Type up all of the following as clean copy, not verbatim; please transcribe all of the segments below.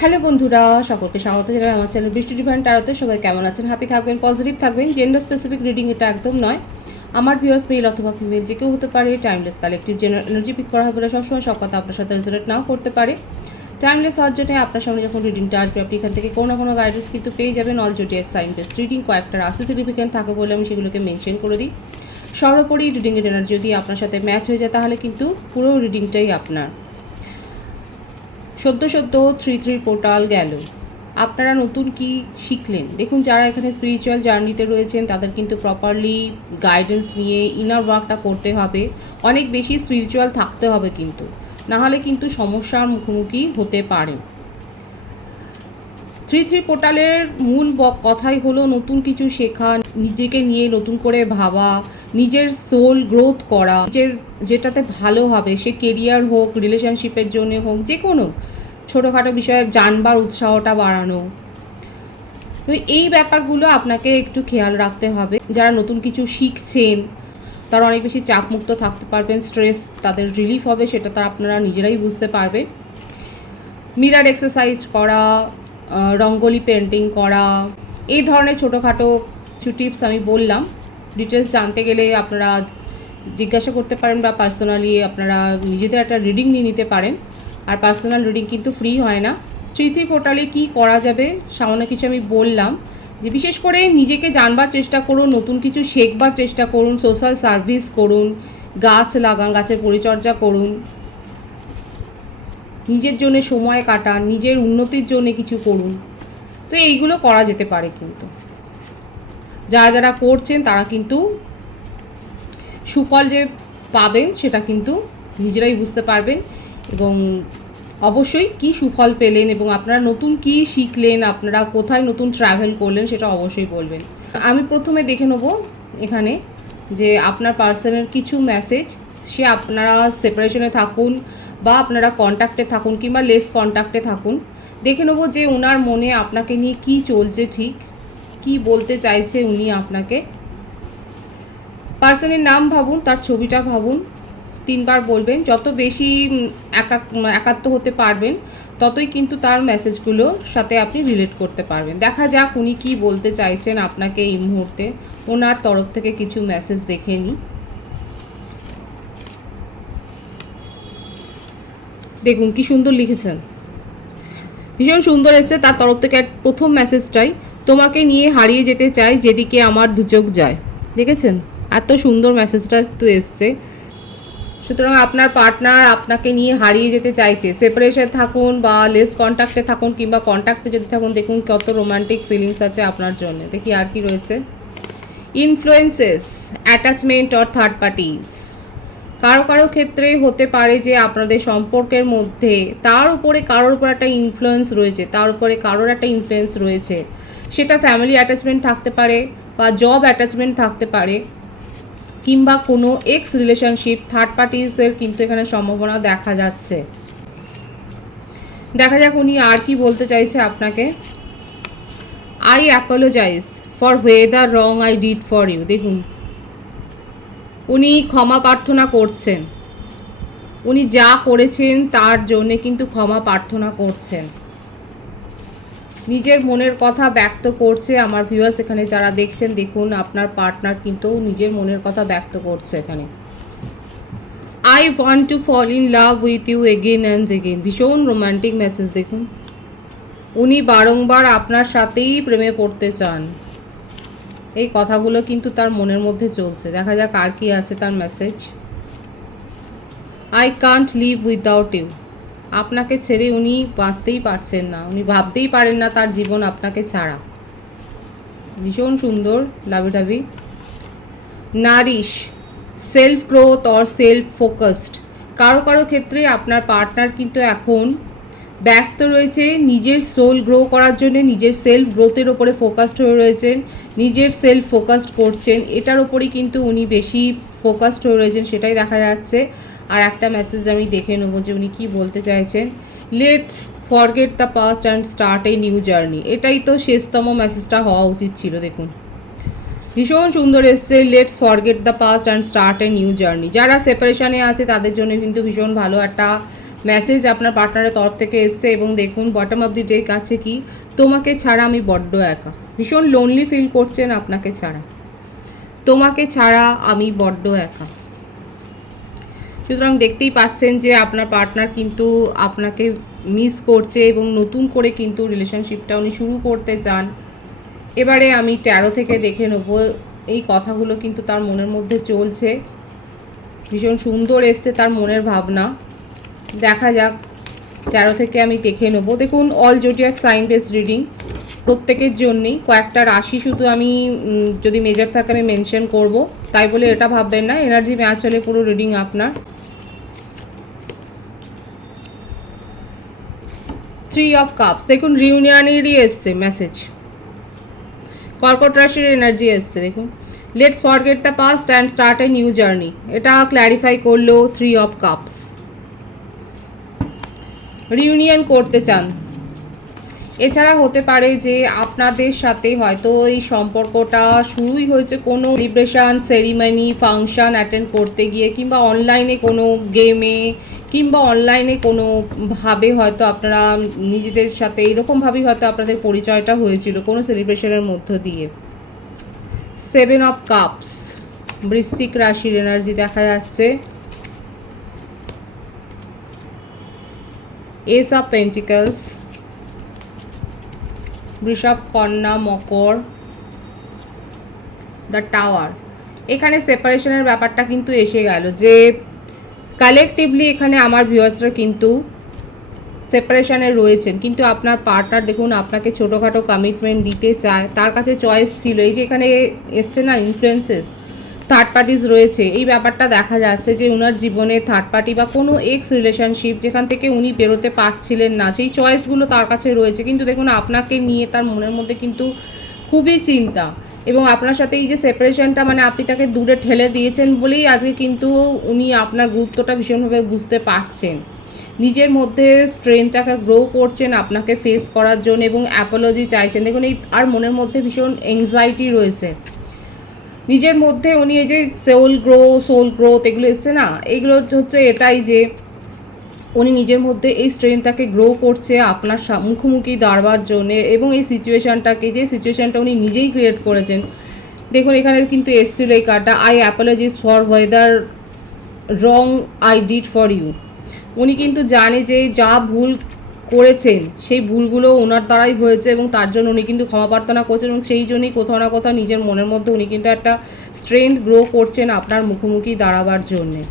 Hello বন্ধুরা, সকলকে স্বাগত জানাই আমার চ্যানেল বৃষ্টি ডিভাইন ট্যারোতে। সবাই কেমন আছেন? হ্যাপি থাকবেন, পজিটিভ থাকবেন। জেন্ডার স্পেসিফিক রিডিং এটা একদম নয়। আমার ভিউয়ার্স মেল অথবা ফিমেল যে কেউ হতে পারে। Timeless collective general energy pick করা হবে বলে সবসময় সব কথা আপনার সাথে রেজোনেট নাও করতে পারে। টাইমলেস হওয়ার জন্য আপনার সামনে যখন রিডিংটা আসবে আপনি এখান থেকে কোনো না কোনো গাইডেন্স কিন্তু পেয়ে যাবেন। All zodiac sign base reading কয়েকটা রাশি সিগনিফিকেন্ট থাকে বলে আমি সেগুলোকে মেনশন করে দিই। সর্বোপরি রিডিংয়ের এনার্জি যদি আপনার সাথে ম্যাচ হয়ে যায় তাহলে কিন্তু পুরো রিডিংটাই আপনার। সদ্য 3 পোর্টাল গেল। আপনারা নতুন কি শিখলেন? দেখুন, যারা এখানে স্পিরিচুয়াল জার্নিতে রয়েছেন তাদের কিন্তু প্রপারলি গাইডেন্স নিয়ে ইনার ওয়ার্কটা করতে হবে। অনেক বেশি স্পিরিচুয়াল থাকতে হবে কিন্তু, নাহলে কিন্তু সমস্যার মুখোমুখি হতে পারেন। 3 পোর্টালের মূল কথাই হলো নতুন কিছু শেখা, নিজেকে নিয়ে নতুন করে ভাবা, নিজের সোল গ্রোথ করা, নিজের যেটাতে ভালো হবে, সে কেরিয়ার হোক, রিলেশনশিপের জন্য হোক, যে কোনো ছোটোখাটো বিষয়ে জানবার উৎসাহটা বাড়ানো। তো এই ব্যাপারগুলো আপনাকে একটু খেয়াল রাখতে হবে। যারা নতুন কিছু শিখছেন তারা অনেক বেশি চাপমুক্ত থাকতে পারবেন, স্ট্রেস তাদের রিলিফ হবে, সেটা তারা আপনারা নিজেরাই বুঝতে পারবেন। মিরার এক্সারসাইজ করা, রঙ্গোলি পেন্টিং করা, এই ধরনের ছোটোখাটো কিছু টিপস আমি বললাম। ডিটেলস জানতে গেলে আপনারা জিজ্ঞাসা করতে পারেন বা পার্সোনালি আপনারা নিজেদের একটা রিডিং নিয়ে নিতে পারেন। আর পার্সোনাল রিডিং কিন্তু ফ্রি হয় না। 3 পোর্টালে কি করা যাবে সামান্য কিছু আমি বললাম, যে বিশেষ করে নিজেকে জানবার চেষ্টা করুন, নতুন কিছু শেখবার চেষ্টা করুন, সোশ্যাল সার্ভিস করুন, গাছ লাগান, গাছের পরিচর্যা করুন, নিজের জন্য সময় কাটান, নিজের উন্নতির জন্য কিছু করুন। তো এইগুলো করা যেতে পারে। কিন্তু যারা করছেন তারা কিন্তু সুফল যে পাবেন সেটা কিন্তু নিজেরাই বুঝতে পারবেন। এবং অবশ্যই কি সুফল পেলেন এবং আপনারা নতুন কি শিখলেন, আপনারা কোথায় নতুন ট্রাভেল করলেন সেটা অবশ্যই বলবেন। আমি প্রথমে দেখে নেব এখানে যে আপনার পার্সনের কিছু মেসেজ, সে আপনারা সেপারেশনে থাকুন বা আপনারা কন্ট্যাক্টে থাকুন কিংবা লেস কন্ট্যাক্টে থাকুন, দেখে নেব যে ওনার মনে আপনাকে নিয়ে কি চলছে, ঠিক কি বলতে চাইছে উনি আপনাকে। পার্সনের নাম ভাবুন, তার ছবিটা ভাবুন, 3 বার বলবেন। যত বেশি একাত্ম হতে পারবেন ততই কিন্তু তার মেসেজগুলোর সাথে আপনি রিলেট করতে পারবেন। দেখা যাক উনি কি বলতে চাইছেন আপনাকে এই মুহূর্তে। ওনার তরফ থেকে কিছু মেসেজ দেখে নিই। দেখুন কি সুন্দর লিখেছেন, ভীষণ সুন্দর এসছে তার তরফ থেকে। প্রথম মেসেজটাই, তোমাকে নিয়ে হারিয়ে যেতে চাই যেদিকে আমার দুচোখ যায়। দেখেছেন এত সুন্দর মেসেজটা তো এসছে। সুতরাং আপনার পার্টনার আপনাকে নিয়ে হারিয়ে যেতে চাইছে। সেপারেশন থাকুন বা লেস কন্ট্যাক্টে থাকুন কিংবা কন্ট্যাক্টে যদি থাকুন, দেখুন কত রোমান্টিক ফিলিংস আছে আপনার জন্য। দেখি আর কি রয়েছে। Influences, attachment or third parties. কারো কারো ক্ষেত্রে হতে পারে যে আপনাদের সম্পর্কের মধ্যে তার উপরে কারোর উপর একটা ইনফ্লুয়েন্স রয়েছে, তার উপরে কারোর একটা ইনফ্লুয়েন্স রয়েছে। সেটা ফ্যামিলি অ্যাটাচমেন্ট থাকতে পারে বা জব অ্যাটাচমেন্ট থাকতে পারে কিংবা কোনো এক্স রিলেশনশিপ। থার্ড পার্টিসের কিন্তু এখানে সম্ভাবনা দেখা যাচ্ছে। দেখা যাক উনি আর কি বলতে চাইছে আপনাকে। I apologize for whether wrong I did for you. দেখুন উনি ক্ষমা প্রার্থনা করছেন, উনি যা করেছেন তার জন্যে কিন্তু ক্ষমা প্রার্থনা করছেন, নিজের মনের কথা ব্যক্ত করছে। আমার ভিউয়ার্স এখানে যারা দেখছেন, দেখুন আপনার পার্টনার কিন্তু নিজের মনের কথা ব্যক্ত করছে এখানে। I want to fall in love with you again and again. ভীষণ রোম্যান্টিক মেসেজ। দেখুন উনি বারংবার আপনার সাথেই প্রেমে পড়তে চান, এই কথাগুলো কিন্তু তার মনের মধ্যে চলছে। দেখা যাক আর কি আছে তার message. I can't live without you. আপনাকে ছেড়ে উনি বাঁচতেই পারছেন না, উনি ভাবতেই পারেন না তার জীবন আপনাকে ছাড়া। ভীষণ সুন্দর, লাভিটাভি। Nourish, self growth or self focused. কারো কারো ক্ষেত্রে আপনার পার্টনার কিন্তু এখন ব্যস্ত রয়েছে নিজের সোল গ্রো করার জন্য, নিজের সেলফ গ্রোথের ওপরে ফোকাসড হয়ে রয়েছেন, নিজের সেলফ ফোকাসড করছেন, এটার ওপরেই কিন্তু উনি বেশি ফোকাসড হয়ে রয়েছেন, সেটাই দেখা যাচ্ছে। আর একটা মেসেজ আমি দেখে নেব যে উনি কী বলতে চাইছেন। Let's forget the past and start a new journey. এটাই তো শেষতম মেসেজটা হওয়া উচিত ছিল। দেখুন ভীষণ সুন্দর এসছে। Let's forget the past and start a new journey. যারা সেপারেশনে আছে তাদের জন্য কিন্তু ভীষণ ভালো একটা মেসেজ আপনার পার্টনারের তরফ থেকে এসছে। এবং দেখুন বটম অফ দি ডেক আছে কি, তোমাকে ছাড়া আমি বড্ড একা। ভীষণ লোনলি ফিল করছেন আপনাকে ছাড়া, তোমাকে ছাড়া আমি বড্ড একা। সুতরাং দেখতেই পাচ্ছেন যে আপনার পার্টনার কিন্তু আপনাকে মিস করছে এবং নতুন করে কিন্তু রিলেশনশিপটা উনি শুরু করতে চান। এবারে আমি ট্যারো থেকে দেখে নেব এই কথাগুলো কিন্তু তার মনের মধ্যে চলছে। ভীষণ সুন্দর এসছে তার মনের ভাবনা। দেখা যাক ট্যারো থেকে আমি দেখে নেব। দেখুন all zodiac sign base reading প্রত্যেকের জন্যই, কয়েকটা রাশি শুধু আমি যদি মেজর থাকে আমি মেনশন করব, তাই বলে এটা ভাববেন না এনার্জি ম্যাচ হলে পুরো রিডিং আপনার। 3 অফ কাপস, দেখুন রিউনিয়নেরই এসছে মেসেজ। কর্কট রাশির এনার্জি এসছে, দেখুন let's forget the past and start a new journey, এটা ক্ল্যারিফাই করলো 3 অফ কাপস। রিউনিয়ন করতে চান। এছাড়া হতে পারে যে আপনাদের সাথে হয়তো এই সম্পর্কটা শুরুই হয়েছে কোনো সেলিব্রেশন, সেরিমনি, ফাংশন অ্যাটেন্ড করতে গিয়ে, কিংবা অনলাইনে কোনো গেমে, কিংবা অনলাইনে কোনো ভাবে হয়তো আপনারা নিজেদের সাথে এরকমভাবেই হয়তো আপনাদের পরিচয়টা হয়েছিল কোনো সেলিব্রেশনের মধ্য দিয়ে। 7 অফ কাপস, বৃশ্চিক রাশির এনার্জি দেখা যাচ্ছে। এস অফ পেন্টিকলস, বৃষভ, কন্যা, মকর, দ্য টাওয়ার। এখানে সেপারেশনের ব্যাপারটা কিন্তু এসে গেল যে কালেকটিভলি এখানে আমার ভিউয়ার্সরা কিন্তু সেপারেশনে রয়েছেন, কিন্তু আপনার পার্টনার দেখুন আপনাকে ছোটোখাটো কমিটমেন্ট দিতে চায়, তার কাছে চয়েস ছিল। এই যে এখানে এসছে না ইনফ্লুয়েন্সেস, থার্ড পার্টিস রয়েছে, এই ব্যাপারটা দেখা যাচ্ছে যে ওনার জীবনে থার্ড পার্টি বা কোনো এক্স রিলেশনশিপ যেখান থেকে উনি বেরোতে পারছিলেন না, সেই চয়েসগুলো তার কাছে রয়েছে। কিন্তু দেখুন আপনাকে নিয়ে তার মনের মধ্যে কিন্তু খুবই চিন্তা, এবং আপনার সাথে এই যে সেপারেশনটা মানে আপনি তাকে দূরে ঠেলে দিয়েছেন বলেই আজকে কিন্তু উনি আপনার গুরুত্বটা ভীষণভাবে বুঝতে পারছেন। নিজের মধ্যে স্ট্রেংথটাকে গ্রো করছেন আপনাকে ফেস করার জন্য এবং অ্যাপোলজি চাইছেন। দেখুন এই আর মনের মধ্যে ভীষণ এংজাইটি রয়েছে নিজের মধ্যে। উনি এই যে সোল গ্রোথ এগুলো এসছে না, এগুলো হচ্ছে এটাই যে উনি নিজের মধ্যে এই স্ট্রেংথটাকে গ্রো করছে আপনার মুখোমুখি দাঁড়াবার জন্য, এবং এই সিচুয়েশানটাকে, যে সিচুয়েশানটা উনি নিজেই ক্রিয়েট করেছেন। দেখুন এখানে কিন্তু এসছিল এই কার্ডটা, I apologies for whatever wrong I did for you. উনি কিন্তু জানে যে যা ভুল করেছেন সেই ভুলগুলো ওনার দ্বারাই হয়েছে, এবং তার জন্য উনি কিন্তু ক্ষমা প্রার্থনা করছেন, এবং সেই জন্যই কোথাও না কোথাও নিজের মনের মধ্যে উনি কিন্তু একটা স্ট্রেংথ গ্রো করছেন আপনার মুখোমুখি দাঁড়াবার জন্যে।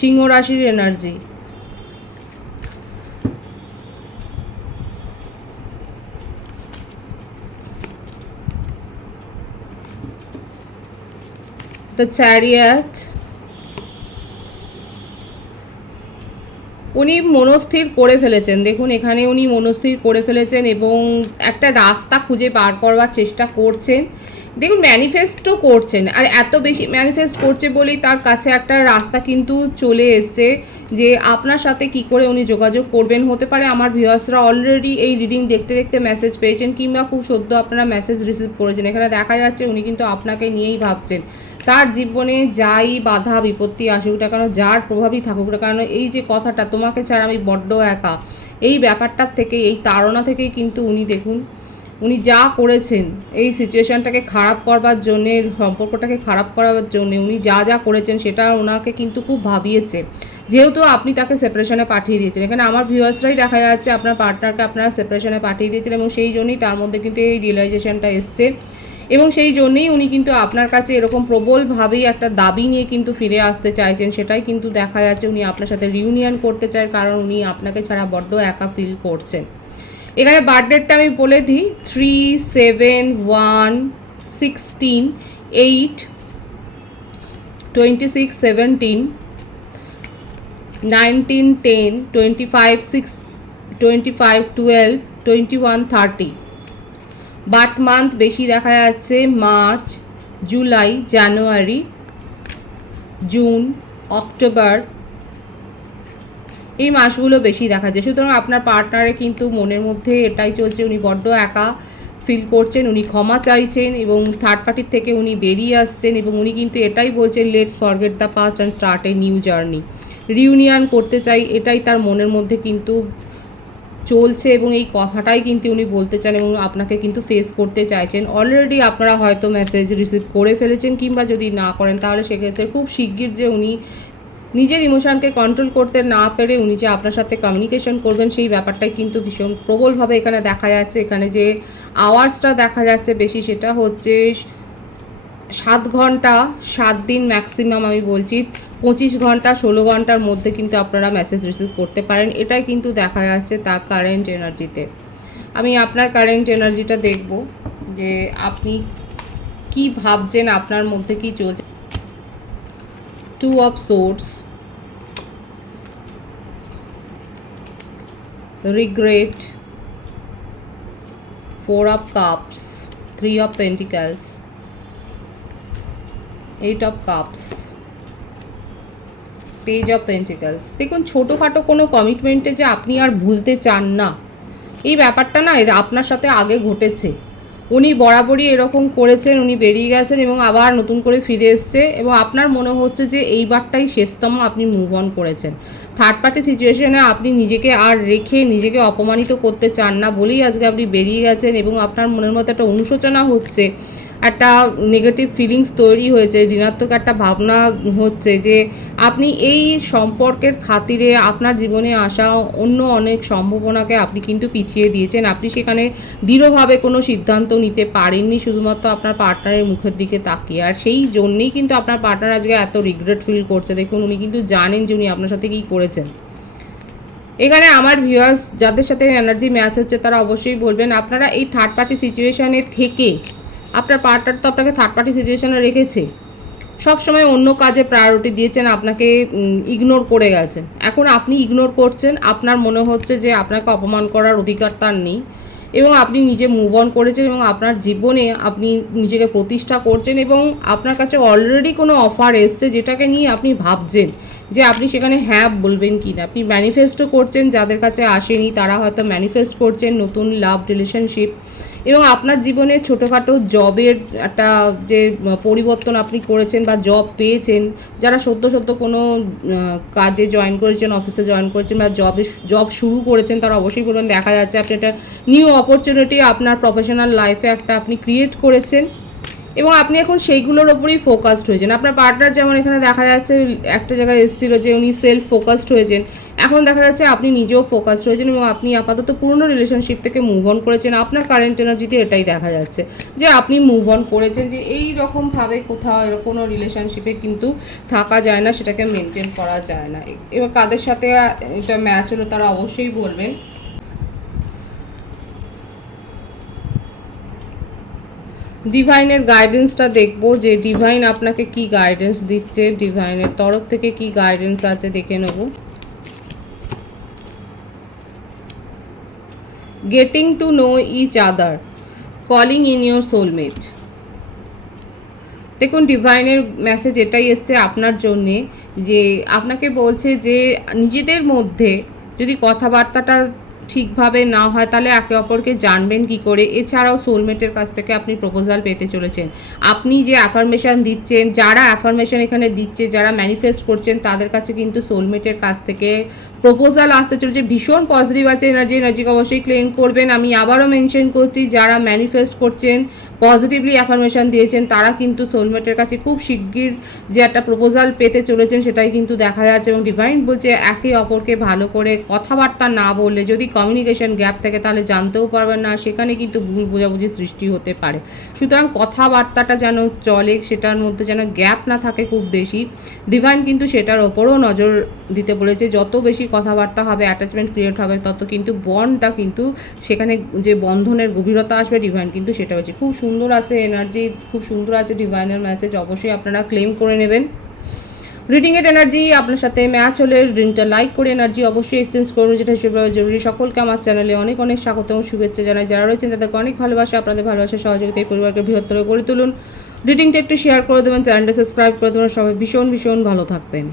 সিংহ রাশির এনার্জি, দ্য চ্যারিয়ট। উনি মনস্থির করে ফেলেছেন, দেখুন এখানে উনি মনস্থির করে ফেলেছেন এবং একটা রাস্তা খুঁজে বার করবার চেষ্টা করছেন। দেখুন ম্যানিফেস্টও করছেন, আর এত বেশি ম্যানিফেস্ট করছে বলেই তার কাছে একটা রাস্তা কিন্তু চলে এসছে যে আপনার সাথে কি করে উনি যোগাযোগ করবেন। হতে পারে আমার ভিউয়ার্সরা অলরেডি এই রিডিং দেখতে দেখতে মেসেজ পেয়েছেন, কিংবা খুব সদ্য আপনারা মেসেজ রিসিভ করেছেন। এখানে দেখা যাচ্ছে উনি কিন্তু আপনাকে নিয়েই ভাবছেন। তার জীবনে যাই বাধা বিপত্তি আসুক না কেন, যার প্রভাবই থাকুক না কেন, এই যে কথাটা তোমাকে ছাড়া আমি বড্ড একা, এই ব্যাপারটার থেকে, এই তাড়না থেকেই কিন্তু উনি দেখুন উনি যা করেছেন এই সিচুয়েশানটাকে খারাপ করবার জন্যে, সম্পর্কটাকে খারাপ করার জন্যে উনি যা যা করেছেন সেটা ওনাকে কিন্তু খুব ভাবিয়েছে, যেহেতু আপনি তাকে সেপারেশনে পাঠিয়ে দিয়েছেন। এখানে আমার ভিউয়ার্সরাই দেখা যাচ্ছে আপনার পার্টনারকে আপনারা সেপারেশনে পাঠিয়ে দিয়েছেন, এবং সেই জন্যই তার মধ্যে কিন্তু এই রিয়েলাইজেশনটা এসছে, এবং সেই জন্যেই উনি কিন্তু আপনার কাছে এরকম প্রবলভাবেই একটা দাবি নিয়ে কিন্তু ফিরে আসতে চাইছেন। সেটাই কিন্তু দেখা যাচ্ছে উনি আপনার সাথে রিউনিয়ন করতে চায়, কারণ উনি আপনাকে ছাড়া বড্ড একা ফিল করছেন। এখানে বার্থডেটটা আমি বলে দিই, 3/7/1/16, 8/26/17, 19/10, 25/6/25, 12/21/30। বার্থ মান্থ বেশি দেখা যাচ্ছে মার্চ, জুলাই, জানুয়ারি, জুন, অক্টোবর, এই মাসগুলো বেশি দেখা যায়। সুতরাং আপনার পার্টনারে কিন্তু মনের মধ্যে এটাই চলছে, উনি বড্ড একা ফিল করছেন, উনি ক্ষমা চাইছেন এবং থার্ড পার্টির থেকে উনি বেরিয়ে আসছেন, এবং উনি কিন্তু এটাই বলছেন let's forget the past and start a new journey. Reunion করতে চাই, এটাই তার মনের মধ্যে কিন্তু চলছে এবং এই কথাটাই কিন্তু উনি বলতে চান এবং আপনাকে কিন্তু ফেস করতে চাইছেন। অলরেডি আপনারা হয়তো মেসেজ রিসিভ করে ফেলেছেন, কিংবা যদি না করেন তাহলে সেক্ষেত্রে খুব শিগগির যে উনি নিজের ইমোশনকে কন্ট্রোল করতে না পেরে উনি যে আপনার সাথে কমিউনিকেশন করবেন সেই ব্যাপারটাই কিন্তু ভীষণ প্রবলভাবে এখানে দেখা যাচ্ছে। এখানে যে আওয়ার্সটা দেখা যাচ্ছে বেশি, সেটা হচ্ছে 7 ঘন্টা 7 দিন ম্যাক্সিমাম, আমি বলছি 25 ঘন্টা 16 ঘন্টার মধ্যে কিন্তু আপনারা মেসেজ রিসিভ করতে পারেন, এটাই কিন্তু দেখা যাচ্ছে তার কারেন্ট এনার্জিতে। আমি আপনার কারেন্ট এনার্জিটা দেখব যে আপনি কি ভাবছেন, আপনার মধ্যে কি চলছে। 2 of swords, regret, 4 of cups, 3 of pentacles, 8 of cups, page of pentacles. দেখুন, ছোটোখাটো কোনো কমিটমেন্টে যে আপনি আর ভুলতে চান না, এই ব্যাপারটা না এর আপনার সাথে আগে ঘটেছে। উনি বরাবরই এরকম করেছেন, উনি বেরিয়ে গেছেন এবং আবার নতুন করে ফিরে এসছে এবং আপনার মনে হচ্ছে যে এইবারটাই শেষতম, আপনি মুভ অন করেছেন। থার্ড পার্টি সিচুয়েশনে আপনি নিজেকে আর রেখে নিজেকে অপমানিত করতে চান না বলেই আজকে আপনি বেরিয়ে গেছেন এবং আপনার মনের মধ্যে একটা অনুশোচনা হচ্ছে, একটা নেগেটিভ ফিলিংস তৈরি হয়েছে, ঋণাত্মক একটা ভাবনা হচ্ছে যে আপনি এই সম্পর্কের খাতিরে আপনার জীবনে আসা অন্য অনেক সম্ভাবনাকে আপনি কিন্তু পিছিয়ে দিয়েছেন। আপনি সেখানে দৃঢ়ভাবে কোনো সিদ্ধান্ত নিতে পারেননি, শুধুমাত্র আপনার পার্টনারের মুখের দিকে তাকিয়ে। আর সেই জন্যেই কিন্তু আপনার পার্টনার আজকে এত রিগ্রেট ফিল করছে। দেখুন, উনি কিন্তু জানেন যে উনি আপনার সাথে কী করেছেন। এখানে আমার ভিউয়ার্স যাদের সাথে এনার্জি ম্যাচ হচ্ছে তারা অবশ্যই বলবেন, আপনারা এই থার্ড পার্টি সিচুয়েশানে থেকে আপনার পার্টনার তো আপনাকে থার্ড পার্টি সিচুয়েশানে রেখেছে, সবসময় অন্য কাজে প্রায়োরিটি দিয়েছেন, আপনাকে ইগনোর করে গেছেন। এখন আপনি ইগনোর করছেন, আপনার মনে হচ্ছে যে আপনাকে অপমান করার অধিকার তার নেই এবং আপনি নিজে মুভ অন করেছেন এবং আপনার জীবনে আপনি নিজেকে প্রতিষ্ঠা করছেন এবং আপনার কাছে অলরেডি কোনো অফার এসছে যেটাকে নিয়ে আপনি ভাবছেন যে আপনি সেখানে হ্যাঁ বলবেন কি না। আপনি ম্যানিফেস্টও করছেন, যাদের কাছে আসেনি তারা হয়তো ম্যানিফেস্ট করছেন নতুন লাভ রিলেশনশিপ এবং আপনার জীবনে ছোটোখাটো জবের একটা যে পরিবর্তন আপনি করেছেন বা জব পেয়েছেন, যারা সদ্য কোনো কাজে জয়েন করেছেন, অফিসে জয়েন করেছেন বা জব শুরু করেছেন, তারা অবশ্যই বলবেন দেখা যাচ্ছে আপনি একটা নিউ অপরচুনিটি আপনার প্রফেশনাল লাইফে একটা আপনি ক্রিয়েট করেছেন এবং আপনি এখন সেইগুলোর ওপরেই ফোকাসড হয়েছেন। আপনার পার্টনার যেমন এখানে দেখা যাচ্ছে একটা জায়গায় এসেছিল যে উনি সেলফ ফোকাসড হয়েছেন, এখন দেখা যাচ্ছে আপনি নিজেও ফোকাসড হয়েছেন এবং আপনি আপাতত পুরনো রিলেশনশিপ থেকে মুভ অন করেছেন। আপনার কারেন্ট এনার্জিতে এটাই দেখা যাচ্ছে যে আপনি মুভ অন করেছেন, যে এই রকমভাবে কোথাও কোনো রিলেশনশিপে কিন্তু থাকা যায় না, সেটাকে মেনটেন করা যায় না। এবার কাদের সাথে এটা ম্যাচ হলো তারা অবশ্যই বলবেন। ডিভাইনের গাইডেন্সটা দেখবো যে ডিভাইন আপনাকে কি গাইডেন্স দিচ্ছে, ডিভাইনের তরফ থেকে কি গাইডেন্স আছে দেখে নেব। Getting to know each other, calling in your soulmate. দেখুন, ডিভাইনের মেসেজ এটাই এসছে আপনার জন্যে, যে আপনাকে বলছে যে নিজেদের মধ্যে যদি কথাবার্তাটা ঠিকভাবে না হয় তাহলে একে অপরকে জানবেন কি করে। এছাড়াও সোলমেটের কাছ থেকে আপনি প্রপোজাল পেতে চলেছেন। আপনি যে অ্যাফার্মেশন দিচ্ছেন, যারা অ্যাফার্মেশন এখানে দিচ্ছে, যারা ম্যানিফেস্ট করছেন, তাদের কাছে কিন্তু সোলমেটের কাছ থেকে প্রপোজাল আসতে চলেছে। ভীষণ পজিটিভ আছে এনার্জিকে অবশ্যই ক্লেম করবেন। আমি আবারও মেনশন করছি, যারা ম্যানিফেস্ট করছেন, পজিটিভলি অ্যাফার্মেশন দিয়েছেন, তারা কিন্তু সোলমেটের কাছে খুব শিগগির যে একটা প্রপোজাল পেতে চলেছেন সেটাই কিন্তু দেখা যাচ্ছে। এবং ডিভাইন বলছে একে অপরকে ভালো করে কথাবার্তা না বললে, যদি কমিউনিকেশন গ্যাপ থাকে তাহলে জানতেও পারবেন না, সেখানে কিন্তু ভুল বোঝাবুঝি সৃষ্টি হতে পারে। সুতরাং কথাবার্তাটা যেন চলে, সেটার মধ্যে যেন গ্যাপ না থাকে খুব বেশি। ডিভাইন কিন্তু সেটার ওপরও নজর দিতে বলেছে। যত বেশি কথাবার্তা হবে, অ্যাটাচমেন্ট ক্রিয়েট হবে, তত কিন্তু বন্ডটা কিন্তু সেখানে যে বন্ধনের গভীরতা আসবে, ডিভাইন কিন্তু সেটা হচ্ছে। খুব সুন্দর আছে এনার্জি, খুব সুন্দর আছে ডিভাইনের মেসেজ, অবশ্যই আপনারা ক্লেম করে নেবেন। রিডিংয়ের এনার্জি আপনার সাথে ম্যাচ হলে রিডিংটা লাইক করে এনার্জি অবশ্যই এক্সচেঞ্জ করুন, যেটা হিসেবে জরুরি। সকলকে আমার চ্যানেলে অনেক অনেক স্বাগত এবং শুভেচ্ছা জানাই। যারা রয়েছেন তাদেরকে অনেক ভালোবাসা, আপনাদের ভালোবাসা সহযোগিতা এই পরিবারকে বৃহত্তর করে তুলুন। রিডিংটা একটু শেয়ার করে দেবেন, চ্যানেলটা সাবস্ক্রাইব করে দেবেন। সবাই ভীষণ ভীষণ ভালো থাকবেন।